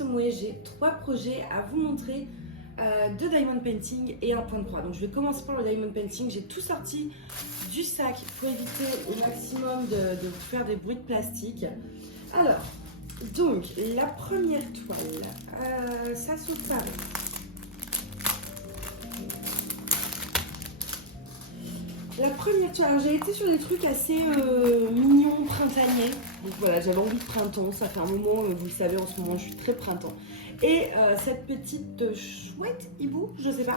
Somoué, j'ai 3 projets à vous montrer de diamond painting et un point de croix. Donc je vais commencer par le diamond painting. J'ai tout sorti du sac pour éviter au maximum de vous faire des bruits de plastique. Alors, donc la première toile, ça s'ouvre pareil. La première toile, j'ai été sur des trucs assez mignons, printaniers. Donc voilà, j'avais envie de printemps, ça fait un moment, vous le savez, en ce moment je suis très printemps. Et cette petite chouette hibou, je sais pas,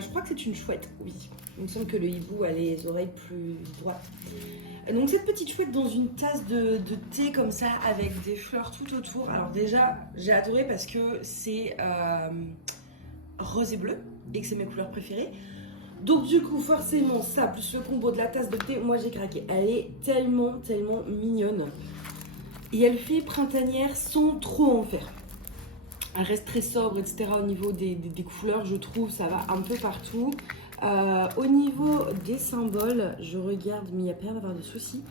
je crois que c'est une chouette, oui. Il me semble que le hibou a les oreilles plus droites. Donc cette petite chouette dans une tasse de thé comme ça, avec des fleurs tout autour. Alors déjà, j'ai adoré parce que c'est rose et bleu, et que c'est mes couleurs préférées. Donc du coup, forcément, ça, plus le combo de la tasse de thé, moi j'ai craqué. Elle est tellement, tellement mignonne. Et elle fait printanière sans trop en faire. Elle reste très sobre, etc. Au niveau des couleurs, je trouve, ça va un peu partout. Au niveau des symboles, je regarde, mais il n'y a pas l'air d'avoir de soucis.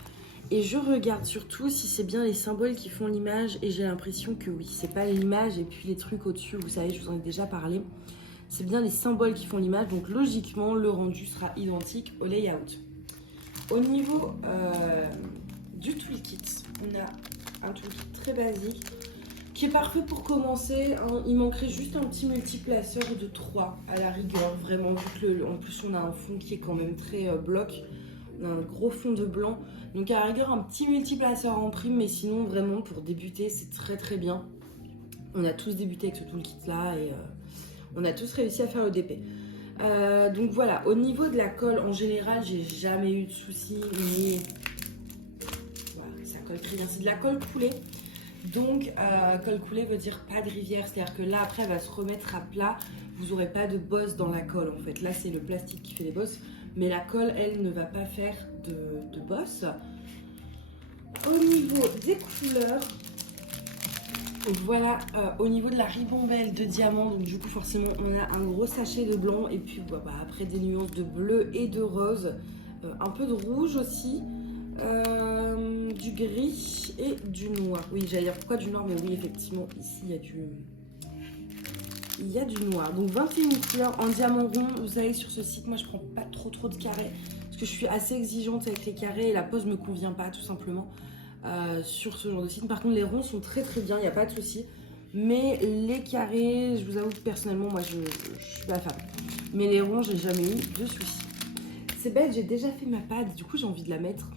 Et je regarde surtout si c'est bien les symboles qui font l'image. Et j'ai l'impression que oui, c'est pas l'image et puis les trucs au-dessus, vous savez, je vous en ai déjà parlé. C'est bien les symboles qui font l'image, donc logiquement, le rendu sera identique au layout. Au niveau du toolkit, on a un toolkit très basique qui est parfait pour commencer. Hein. Il manquerait juste un petit multiplaceur de 3 à la rigueur, vraiment, vu que en plus on a un fond qui est quand même très bloc. On a un gros fond de blanc, donc à la rigueur un petit multiplaceur en prime, mais sinon vraiment pour débuter, c'est très très bien. On a tous débuté avec ce toolkit là et... on a tous réussi à faire le DP. Donc voilà, au niveau de la colle, en général, j'ai jamais eu de soucis, mais voilà, ça colle très bien. C'est de la colle coulée. Donc, colle coulée veut dire pas de rivière. C'est-à-dire que là, après, elle va se remettre à plat. Vous n'aurez pas de bosse dans la colle, en fait. Là, c'est le plastique qui fait les bosses. Mais la colle, elle, ne va pas faire de bosse. Au niveau des couleurs... Voilà, au niveau de la ribambelle de diamants, donc du coup forcément on a un gros sachet de blanc et puis après des nuances de bleu et de rose, un peu de rouge aussi, du gris et du noir. Oui, j'allais dire pourquoi du noir, mais oui effectivement ici il y a du noir. Donc 21 couleurs en diamant rond. Vous savez sur ce site moi je prends pas trop de carrés parce que je suis assez exigeante avec les carrés et la pose me convient pas tout simplement. Sur ce genre de site. Par contre les ronds sont très très bien, il n'y a pas de souci, mais les carrés, je vous avoue que personnellement moi je suis pas fan, mais les ronds j'ai jamais eu de soucis. C'est bête, j'ai déjà fait ma pad, du coup j'ai envie de la mettre.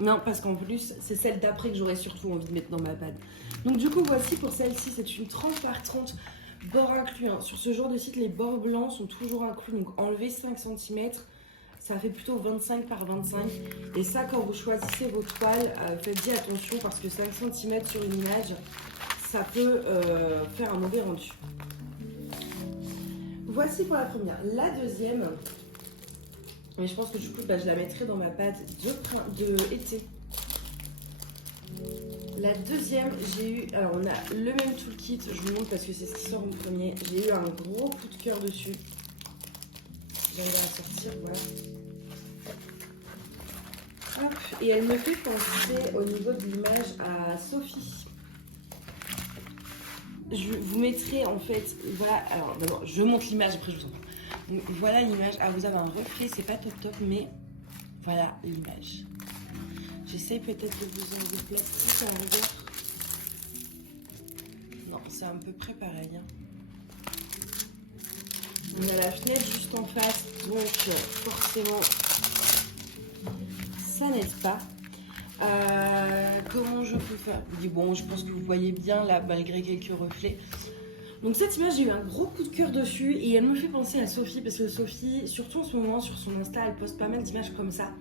Non, parce qu'en plus c'est celle d'après que j'aurais surtout envie de mettre dans ma pad. Donc du coup voici pour celle-ci, c'est une 30 par 30 bords inclus, hein. Sur ce genre de site les bords blancs sont toujours inclus, donc enlever 5 cm, ça fait plutôt 25 par 25. Et ça, quand vous choisissez vos toiles, faites-y attention parce que 5 cm sur une image, ça peut faire un mauvais rendu. Voici pour la première. La deuxième, mais je pense que du coup, je la mettrai dans ma pâte de été. La deuxième, j'ai eu... Alors, on a le même toolkit. Je vous montre parce que c'est ce qui sort en premier. J'ai eu un gros coup de cœur dessus. J'arrive à la sortir, voilà. Hop, et elle me fait penser au niveau de l'image à Sophie. Je vous mettrai en fait, voilà, alors d'abord je montre l'image, après je vous en parle. Donc voilà l'image, ah vous avez un reflet, c'est pas top, mais voilà l'image. J'essaye peut-être de vous enlever le plastique à la rigueur. Non, c'est à peu près pareil. Hein. On a la fenêtre juste en face, donc forcément... ça n'aide pas. Comment je peux faire? Bon, je pense que vous voyez bien là, malgré quelques reflets. Donc cette image, j'ai eu un gros coup de cœur dessus et elle me fait penser à Sophie parce que Sophie, surtout en ce moment sur son Insta, elle poste pas mal d'images comme ça.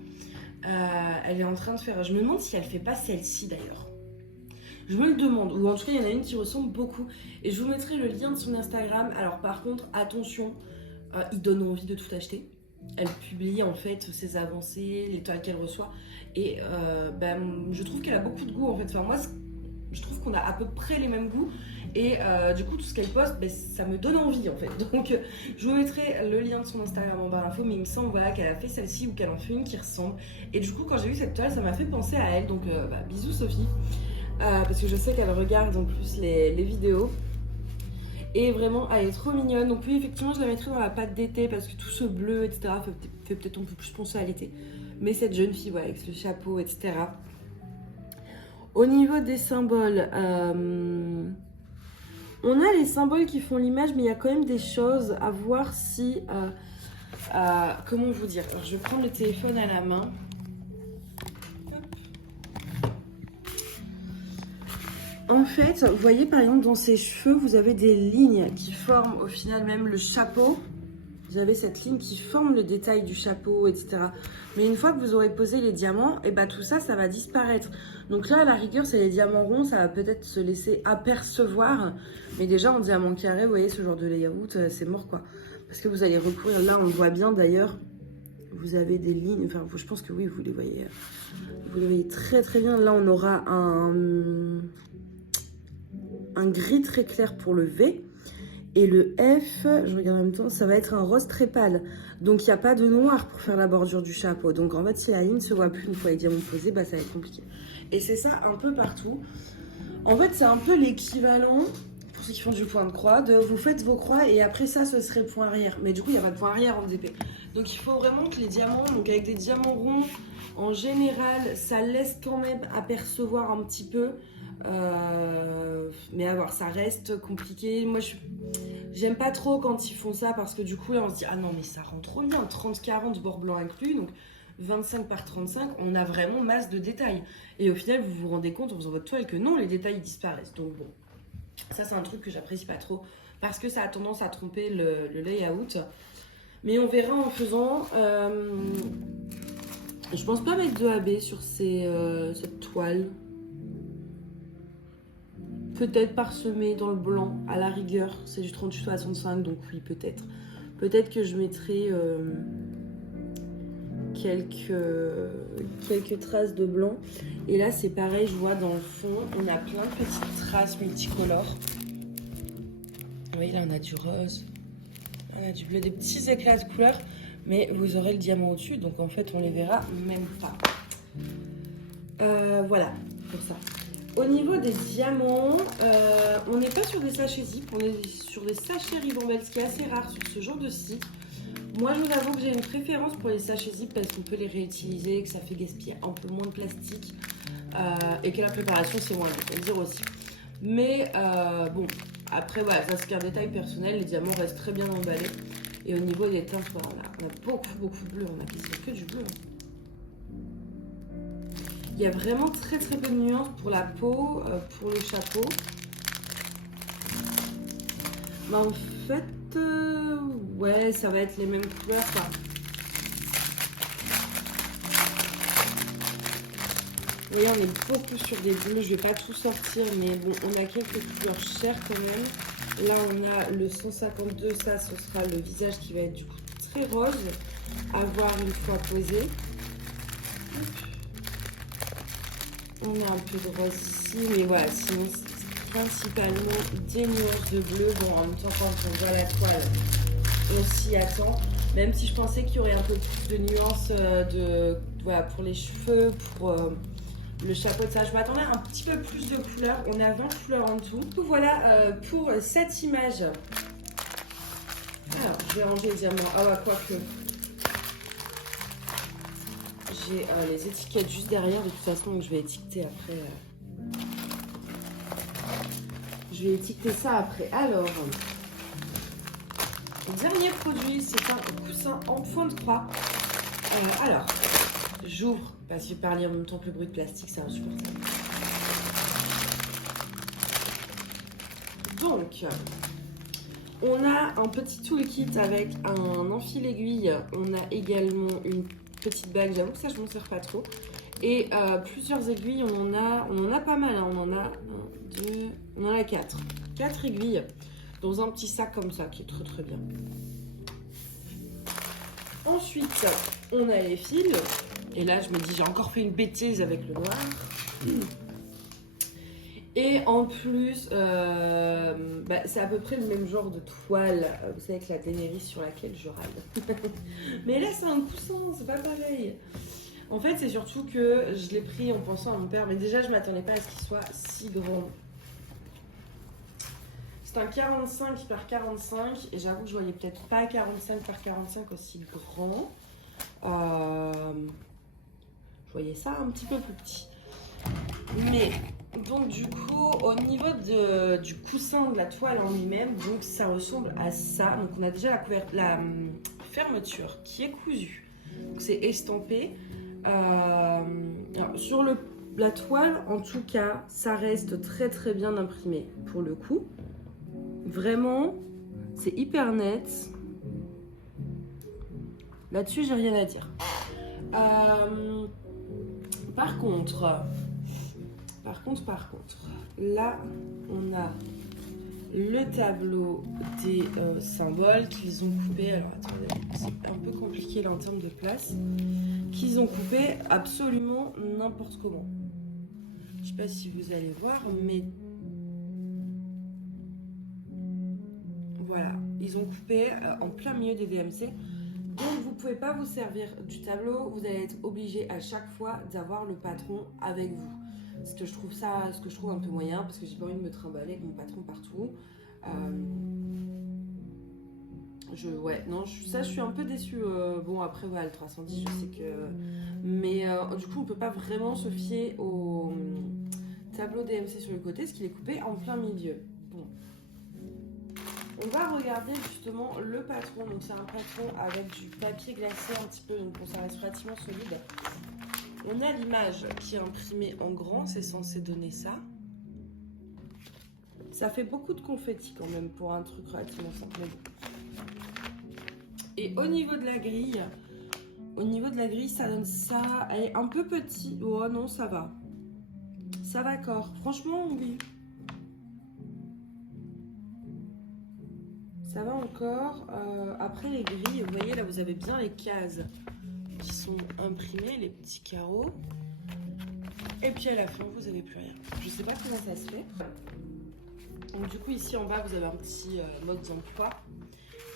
Elle est en train de faire... Je me demande si elle fait pas celle-ci d'ailleurs. Je me le demande, ou en tout cas il y en a une qui ressemble beaucoup. Et je vous mettrai le lien de son Instagram. Alors par contre, attention, il donne envie de tout acheter. Elle publie en fait ses avancées, les toiles qu'elle reçoit et je trouve qu'elle a beaucoup de goût en fait. Enfin moi je trouve qu'on a à peu près les mêmes goûts et du coup tout ce qu'elle poste ça me donne envie en fait. Donc je vous mettrai le lien de son Instagram en barre d'infos, mais il me semble voilà, qu'elle a fait celle-ci ou qu'elle en fait une qui ressemble et du coup quand j'ai vu cette toile ça m'a fait penser à elle, donc bisous Sophie. parce que je sais qu'elle regarde en plus les vidéos. Et vraiment, elle est trop mignonne. Donc oui, effectivement, je la mettrai dans la pâte d'été parce que tout ce bleu, etc., fait peut-être un peu plus penser à l'été. Mais cette jeune fille, voilà, avec ce chapeau, etc. Au niveau des symboles, on a les symboles qui font l'image, mais il y a quand même des choses à voir si... comment vous dire? Alors, je vais prendre le téléphone à la main. En fait, vous voyez par exemple dans ses cheveux, vous avez des lignes qui forment au final même le chapeau. Vous avez cette ligne qui forme le détail du chapeau, etc. Mais une fois que vous aurez posé les diamants, et bah tout ça, ça va disparaître. Donc là, à la rigueur, c'est les diamants ronds, ça va peut-être se laisser apercevoir. Mais déjà en diamant carré, vous voyez, ce genre de layout, c'est mort quoi. Parce que vous allez recourir, là on le voit bien d'ailleurs, vous avez des lignes, enfin je pense que oui, vous les voyez très très bien. Là on aura un gris très clair pour le V. Et le F, je regarde en même temps, ça va être un rose très pâle. Donc il n'y a pas de noir pour faire la bordure du chapeau. Donc en fait, si la ligne ne se voit plus une fois les diamants posés, bah, ça va être compliqué. Et c'est ça un peu partout. En fait, c'est un peu l'équivalent, pour ceux qui font du point de croix, de vous faites vos croix et après ça, ce serait point arrière. Mais du coup, il n'y a pas de point arrière en DP. Donc il faut vraiment que les diamants, donc avec des diamants ronds, en général, ça laisse quand même apercevoir un petit peu. Mais à voir, ça reste compliqué. Moi, j'aime pas trop quand ils font ça parce que du coup, là, on se dit ah non, mais ça rend trop bien. 30-40 bord blanc inclus, donc 25 par 35, on a vraiment masse de détails. Et au final, vous vous rendez compte en faisant votre toile que non, les détails disparaissent. Donc bon, ça, c'est un truc que j'apprécie pas trop parce que ça a tendance à tromper le layout. Mais on verra en faisant. Je pense pas mettre de AB sur cette toile. Peut-être parsemé dans le blanc, à la rigueur. C'est du 38-65, donc oui, peut-être. Peut-être que je mettrai quelques traces de blanc. Et là, c'est pareil, je vois dans le fond, on a plein de petites traces multicolores. Vous voyez, là, on a du rose, on a du bleu, des petits éclats de couleurs. Mais vous aurez le diamant au-dessus, donc en fait, on les verra même pas. Voilà, pour ça. Au niveau des diamants, on n'est pas sur des sachets zip, on est sur des sachets Ribambelle, ce qui est assez rare sur ce genre de site. Moi, je vous avoue que j'ai une préférence pour les sachets zip parce qu'on peut les réutiliser, que ça fait gaspiller un peu moins de plastique et que la préparation, c'est moins, il faut le dire aussi. Mais bon, après, voilà, ça c'est qu'un détail personnel, les diamants restent très bien emballés. Et au niveau des teintes, voilà, on a beaucoup de bleu, on a quasiment que du bleu. Il y a vraiment très peu de nuances pour la peau, pour le chapeau. Bah en fait, ouais, ça va être les mêmes couleurs. Quoi. Vous voyez, on est beaucoup sur des bleus. Je vais pas tout sortir, mais bon, on a quelques couleurs chères quand même. Là, on a le 152, ça, ce sera le visage qui va être du coup très rose à voir une fois posé. On a un peu de rose ici, mais voilà, sinon c'est principalement des nuances de bleu. Bon, en même temps, quand on voit la toile, on s'y attend. Même si je pensais qu'il y aurait un peu plus de nuances voilà, pour les cheveux, pour le chapeau de ça. Je m'attendais à un petit peu plus de couleurs. On a 20 couleurs en tout. Donc voilà pour cette image. Alors, je vais ranger les diamants. Ah ouais, quoique. J'ai les étiquettes juste derrière, de toute façon, donc je vais étiqueter après. Je vais étiqueter ça après. Alors, le dernier produit, c'est un coussin en point de croix. Alors, j'ouvre, parce que parler en même temps que le bruit de plastique, c'est insupportable. Donc, on a un petit toolkit avec un enfil aiguille. On a également une petite bague, j'avoue que ça je m'en sers pas trop. Et plusieurs aiguilles, on en a pas mal, hein. On en a 4. 4 aiguilles dans un petit sac comme ça qui est très bien. Ensuite, on a les fils. Et là, je me dis, j'ai encore fait une bêtise avec le noir. Et en plus, c'est à peu près le même genre de toile, vous savez, avec la Ténéris sur laquelle je râle. Mais là, c'est un coussin, c'est pas pareil. En fait, c'est surtout que je l'ai pris en pensant à mon père, mais déjà, je m'attendais pas à ce qu'il soit si grand. C'est un 45 par 45 et j'avoue que je voyais peut-être pas 45 par 45 aussi grand. Je voyais ça un petit peu plus petit. Mais donc du coup au niveau du coussin de la toile en lui-même, donc ça ressemble à ça. Donc on a déjà la fermeture qui est cousue. Donc c'est estampé. Sur la toile en tout cas, ça reste très très bien imprimé pour le coup. Vraiment, c'est hyper net. Là-dessus, j'ai rien à dire. Par contre, là, on a le tableau des symboles qu'ils ont coupé. Alors, attendez, c'est un peu compliqué là en termes de place. Qu'ils ont coupé absolument n'importe comment. Je sais pas si vous allez voir, mais voilà, ils ont coupé en plein milieu des DMC. Donc vous ne pouvez pas vous servir du tableau, vous allez être obligé à chaque fois d'avoir le patron avec vous. Ce que je trouve un peu moyen, parce que j'ai pas envie de me trimballer avec mon patron partout. Ça je suis un peu déçue. Bon après voilà, le 310 je sais que... Mais du coup on peut pas vraiment se fier au tableau DMC sur le côté, parce qu'il est coupé en plein milieu. Bon. On va regarder justement le patron. Donc c'est un patron avec du papier glacé un petit peu, donc bon, ça reste relativement solide. On a l'image qui est imprimée en grand, c'est censé donner ça. Ça fait beaucoup de confetti quand même pour un truc relativement simple. Et au niveau de la grille, ça donne ça. Elle est un peu petite. Oh non, ça va. Ça va encore. Franchement, oui. Ça va encore. Après les grilles, vous voyez là, vous avez bien les cases qui sont imprimées, les petits carreaux. Et puis à la fin, vous n'avez plus rien. Je sais pas comment ça se fait. Donc du coup, ici en bas, vous avez un petit mode d'emploi.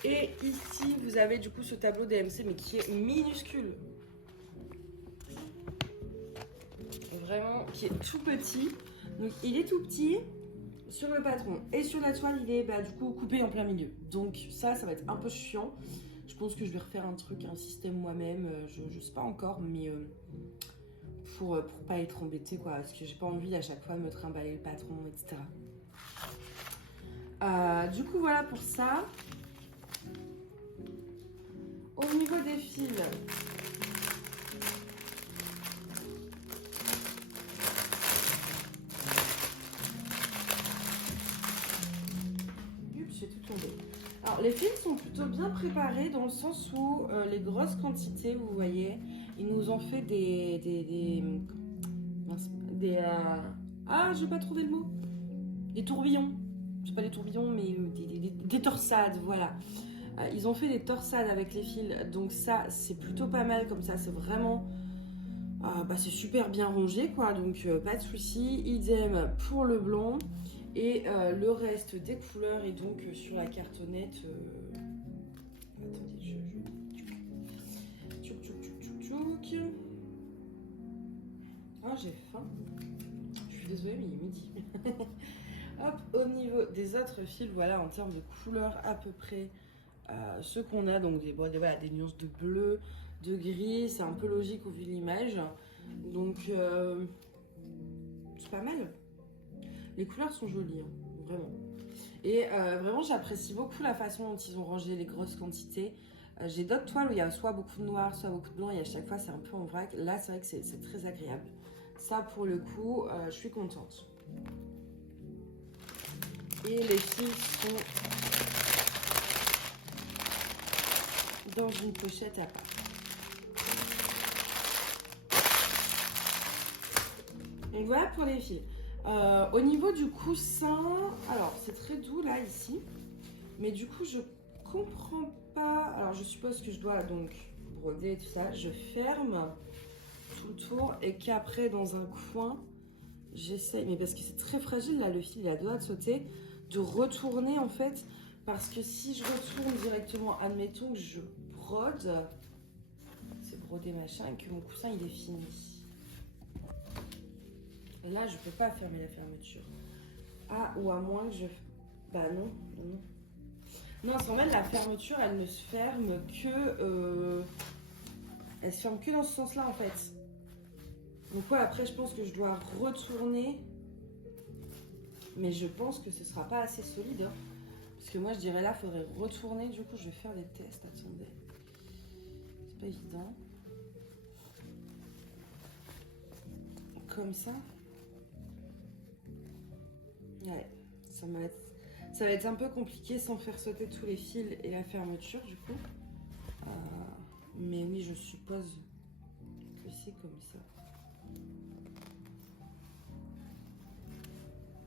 Et ici, vous avez du coup ce tableau DMC, mais qui est minuscule. Vraiment, qui est tout petit. Donc il est tout petit sur le patron. Et sur la toile, il est du coup coupé en plein milieu. Donc ça va être un peu chiant. Je pense que je vais refaire un système moi-même. Je sais pas encore, mais pour pas être embêtée, quoi. Parce que j'ai pas envie à chaque fois de me trimballer le patron, etc. Du coup, voilà pour ça. Au niveau des fils, j'ai tout tombé. Alors, les fils sont plutôt bien préparés dans le sens où les grosses quantités, vous voyez, ils nous ont fait je vais pas trouver le mot. Des tourbillons. Je sais pas des tourbillons, mais des torsades, voilà. Ils ont fait des torsades avec les fils, donc ça c'est plutôt pas mal comme ça, c'est vraiment c'est super bien rangé quoi, donc pas de souci. Idem pour le blanc et le reste des couleurs et donc sur la cartonnette. Attendez, j'ai faim. Je suis désolée mais il est midi. Hop, au niveau des autres fils, voilà en termes de couleurs à peu près. Ce qu'on a, donc des nuances de bleu, de gris, c'est un peu logique au vu de l'image. Donc, c'est pas mal. Les couleurs sont jolies, hein, vraiment. Et vraiment, j'apprécie beaucoup la façon dont ils ont rangé les grosses quantités. J'ai d'autres toiles où il y a soit beaucoup de noir, soit beaucoup de blanc, et à chaque fois, c'est un peu en vrac. Là, c'est vrai que c'est très agréable. Ça, pour le coup, je suis contente. Et les fils sont dans une pochette à part. Donc voilà pour les fils. Au niveau du coussin, alors c'est très doux là ici, mais du coup je comprends pas. Alors je suppose que je dois donc broder et tout ça. Je ferme tout le tour et qu'après dans un coin, j'essaye, mais parce que c'est très fragile là, le fil il a deux doigts de sauter, de retourner en fait. Parce que si je retourne directement, admettons que je brode, c'est brodé machin et que mon coussin il est fini. Là, je peux pas fermer la fermeture. Ah, ou à moins que je... Bah non, non. Non, c'est en fait la fermeture, elle ne se ferme que... Elle se ferme que dans ce sens-là, en fait. Donc ouais, après, je pense que je dois retourner. Mais je pense que ce sera pas assez solide. Hein. Parce que moi, je dirais là, il faudrait retourner. Du coup, je vais faire des tests. Attendez. C'est pas évident. Comme ça. Ouais, ça va être un peu compliqué sans faire sauter tous les fils et la fermeture du coup. Mais oui, je suppose que c'est comme ça.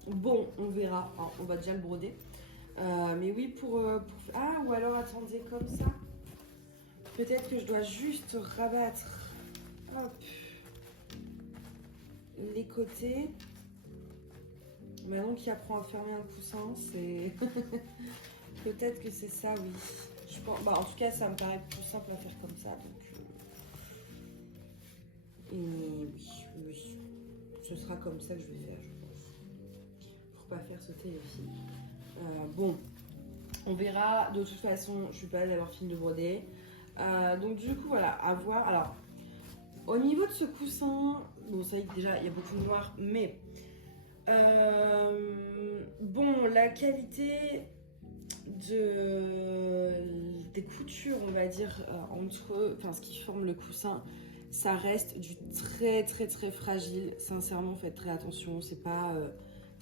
Bon, on verra. Hein, on va déjà le broder. Mais oui, pour... Ah, ou alors attendez, comme ça. Peut-être que je dois juste rabattre. Hop. Les côtés. Maintenant qui apprend à fermer un coussin, c'est... Peut-être que c'est ça, oui. Je pense... Bah, en tout cas, ça me paraît plus simple à faire comme ça. Donc, Et oui, oui. Ce sera comme ça que je vais faire, je pense. Pour pas faire sauter les fils. Bon, on verra. De toute façon, je suis pas d'avoir fini de broder. Donc du coup, voilà, à voir. Alors, au niveau de ce coussin, bon, ça y est, déjà, il y a beaucoup de noir, mais... bon, la qualité des coutures, on va dire, entre, enfin, ce qui forme le coussin, ça reste du très très très fragile. Sincèrement, faites très attention, c'est pas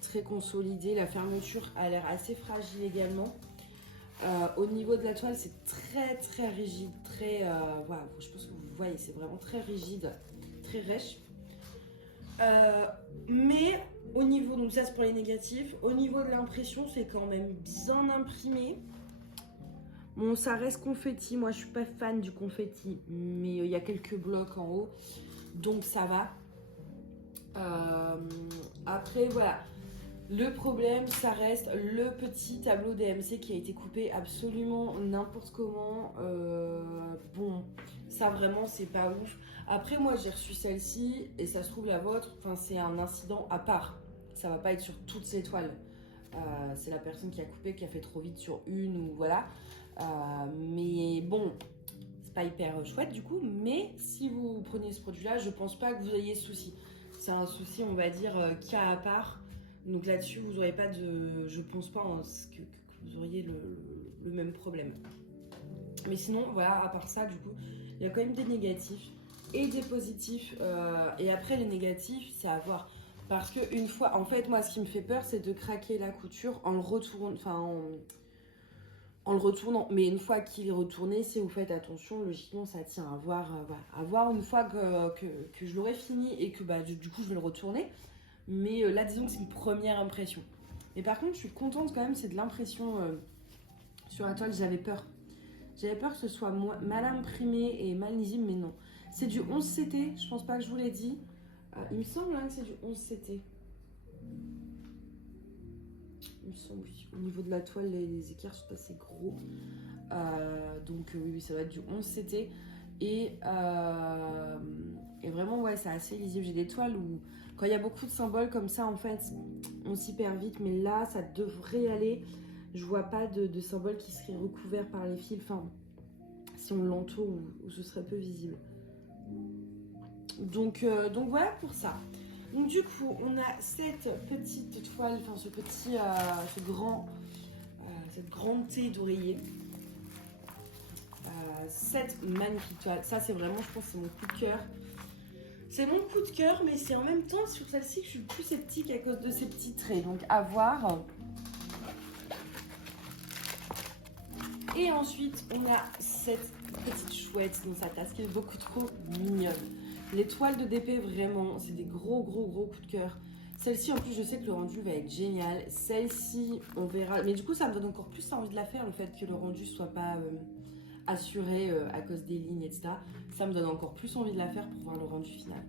très consolidé. La fermeture a l'air assez fragile également. Au niveau de la toile, c'est très très rigide, très, voilà, je pense que vous voyez, c'est vraiment très rigide, très rêche. Mais au niveau, donc ça c'est pour les négatifs, au niveau de l'impression c'est quand même bien imprimé. Bon, ça reste confetti, moi je suis pas fan du confetti, mais il y a quelques blocs en haut, donc ça va. Après voilà, le problème ça reste le petit tableau DMC qui a été coupé absolument n'importe comment. Bon, ça vraiment c'est pas ouf. Après moi j'ai reçu celle-ci et ça se trouve la vôtre, enfin c'est un incident à part. Ça va pas être sur toutes ces toiles. C'est la personne qui a coupé qui a fait trop vite sur une ou voilà. Mais bon, c'est pas hyper chouette du coup. Mais si vous prenez ce produit-là, je pense pas que vous ayez souci. C'est un souci on va dire cas à part. Donc là-dessus vous aurez pas de, je pense pas hein, que vous auriez le même problème. Mais sinon voilà, à part ça du coup, il y a quand même des négatifs et des positifs. Et après les négatifs, c'est à voir. Parce que une fois, en fait, moi, ce qui me fait peur, c'est de craquer la couture en le retournant, enfin, en le retournant. Mais une fois qu'il est retourné, si vous faites attention, logiquement, ça tient à voir, voilà. À voir une fois que je l'aurai fini et que bah, du coup, je vais le retourner. Mais là, disons que c'est une première impression. Mais par contre, je suis contente quand même, c'est de l'impression sur la toile, j'avais peur. J'avais peur que ce soit mal imprimé et mal lisible, mais non. C'est du 11 CT, je pense pas que je vous l'ai dit. Il me semble hein, que c'est du 11 CT. Il me semble, oui. Au niveau de la toile, les écarts sont assez gros. Donc oui, ça va être du 11 CT. Et vraiment, ouais, c'est assez lisible. J'ai des toiles où, quand il y a beaucoup de symboles comme ça, en fait, on s'y perd vite. Mais là, ça devrait aller. Je vois pas de symboles qui seraient recouverts par les fils. Enfin, si on l'entoure, où ce serait peu visible. Donc voilà pour ça. Donc du coup, on a cette petite toile, enfin cette grande thé d'oreiller. Cette magnifique toile. Ça, c'est vraiment, je pense, c'est mon coup de cœur. C'est mon coup de cœur, mais c'est en même temps sur celle-ci que je suis plus sceptique à cause de ces petits traits. Donc à voir. Et ensuite, on a cette petite chouette dans sa tasse qui est beaucoup trop mignonne. Les toiles de DP, vraiment, c'est des gros coups de cœur. Celle-ci, en plus, je sais que le rendu va être génial. Celle-ci, on verra. Mais du coup, ça me donne encore plus envie de la faire, le fait que le rendu soit pas assuré à cause des lignes, etc. Ça me donne encore plus envie de la faire pour voir le rendu final.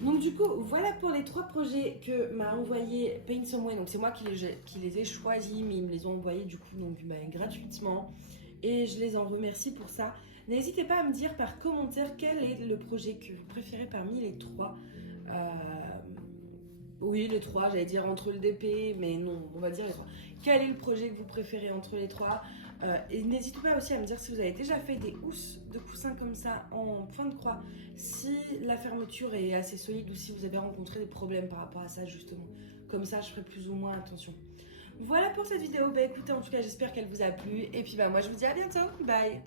Donc du coup, voilà pour les 3 projets que m'a envoyé Paint Somewhere. Donc c'est moi qui les ai choisis, mais ils me les ont envoyés du coup donc, gratuitement. Et je les en remercie pour ça. N'hésitez pas à me dire par commentaire quel est le projet que vous préférez parmi les 3. Oui, les 3, j'allais dire entre le DP, mais non, on va dire les 3. Quel est le projet que vous préférez entre les 3? Et n'hésitez pas aussi à me dire si vous avez déjà fait des housses de coussins comme ça en point de croix, si la fermeture est assez solide ou si vous avez rencontré des problèmes par rapport à ça justement. Comme ça, je ferai plus ou moins attention. Voilà pour cette vidéo. Bah écoutez, en tout cas, j'espère qu'elle vous a plu. Et puis bah moi, je vous dis à bientôt. Bye!